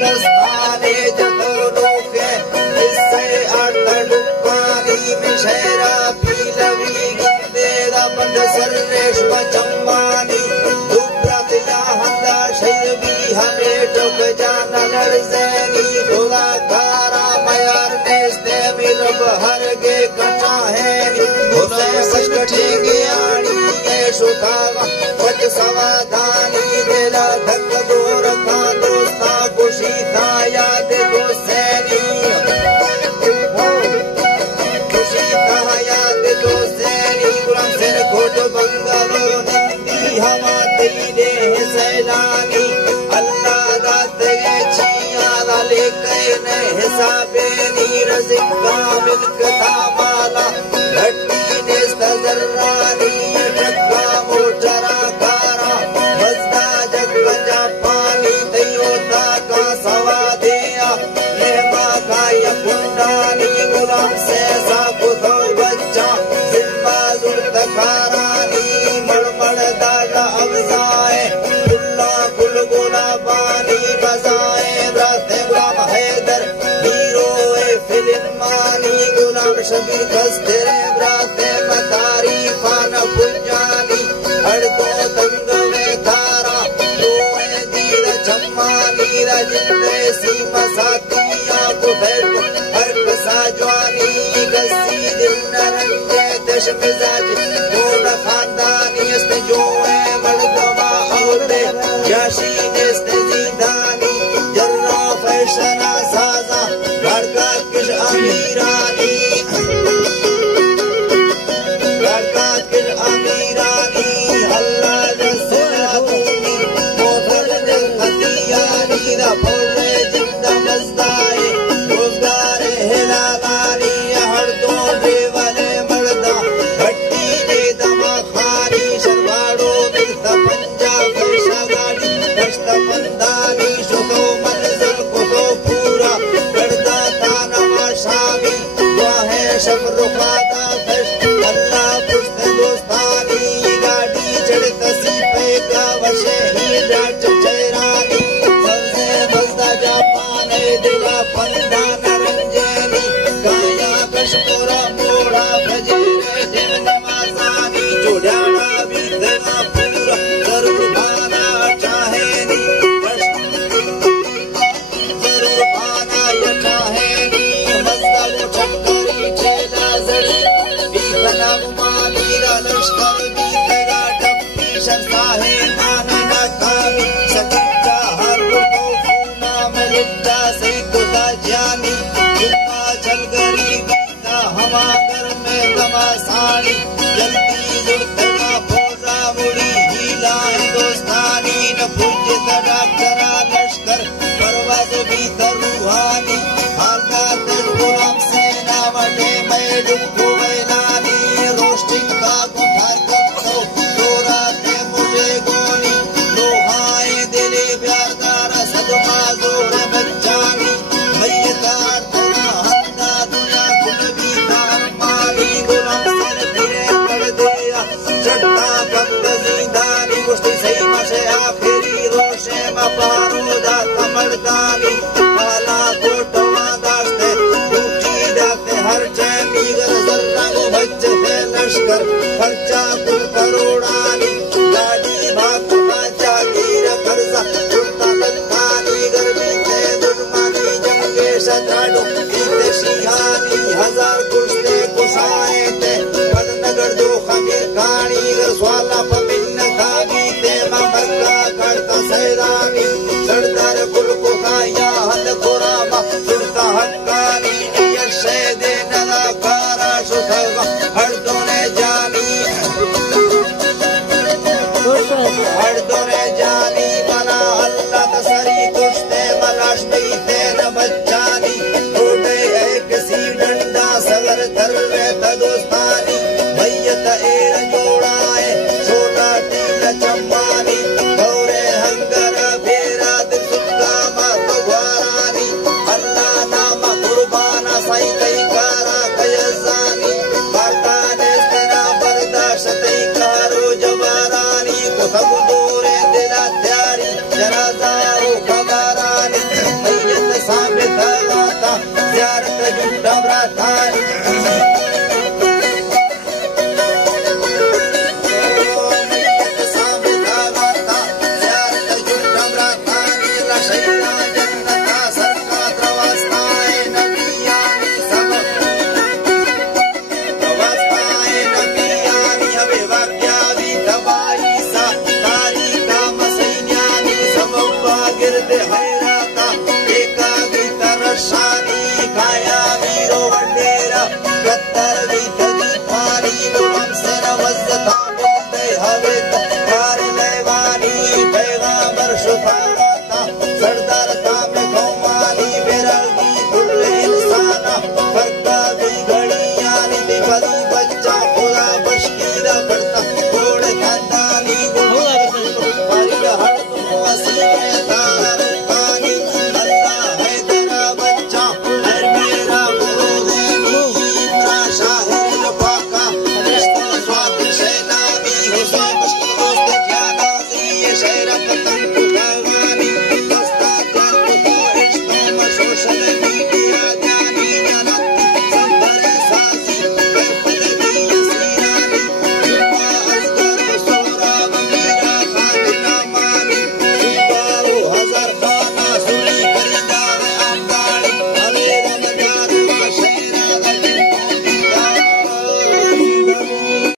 स्थाने जतो लोके इससे अर्थडुक्कानि मिशेरा पीलवी गिंदेरा बंद सर्वेश्व चम्मानी दुब्रतिला हंदा शैरवी हले टोक जाना लड़जेनी दुलाकारा मयार नेस्ते मिलब हरगे कटा है उसे सचकटे ज्ञानी ये शुतावा वच समाधानी देला धक दूर था दोस्ता खुशी था याद दोस्तेनी खुशी था याद दोस्तेनी गुलाम सिर खोट बंगलो निंदी हवा तेरे सैलानी अल्लाह दाते छिया लाले कहने हिसाबे नीर जिक्का मिलकता माला घटी ने सजरानी जग्गा मोटरा कारा मजदा जग्गा पानी दयोता का सवा दिया लेमा का यकुंडानी गुलाम से साकु दो बच्चा सिम्बा जुर्त खारानी मड़मड़ दादा अवजाए दुल्ला गुलगुला बानी बजाए ब्राते गुलाम हैदर हीरो फिल्मानी गुलाम शबीर कस्तेरे ब्राते मतारी फान पुंजानी अड़को तंग में धारा रोए दीर चम्मानी रजिंदे सीमा सातिया कुफेट हरक साजवानी गसी दिल नरंगे दश मिजाज गोल खानदानी इस्त जोए मर्दवा औरते याशी इस्त जीदानी जर्रा फैशना साजा लड़का किश अमीरानी लड़का किश अमीरानी अल्लाह रसूल अबूनी मोहर जल हदियानी दा बोले जिंदा मस्ताए रोजगार हिलावानी हर दो देवले मर्दा घट्टी दे दमा खारी शरवाड़ो मिलता पंजाब फैशा गाड़ी दश्ता पंदानी शुतो मंजर को तो पूरा करदा ताना शामी वाहे शफर फादा फश अल्लाह पुश्त दोस्तानी गाड़ी चढ़ तसी पे का वशे ही राज चेरानी सबसे बजदा जापान दिला पंदा नरंजेनी काया कशपुरा मोड़ा बजेरे दिल नमाजानी जुड़ाना भी देना पूरा जरूर भाना चाहेनी जरूर भाना चाहेनी मजदा वो चक्करी चेला जड़ी बीतना मानीरा लश्कर बीतेगा डब्बी शर्ताहे नाना कामी सकिता हर को फूना में लिट्टा से कुदा जानी जुम्मा चल गरीबी का हवा घर में दमा साड़ी जल्दी जुड़ता फोरा मुड़ी हिलाए दोस्तानी न भुज डॉक्टरा लश्कर परवाज भी रूहानी हालका दिल गुलाम सेना वटे मैं डुब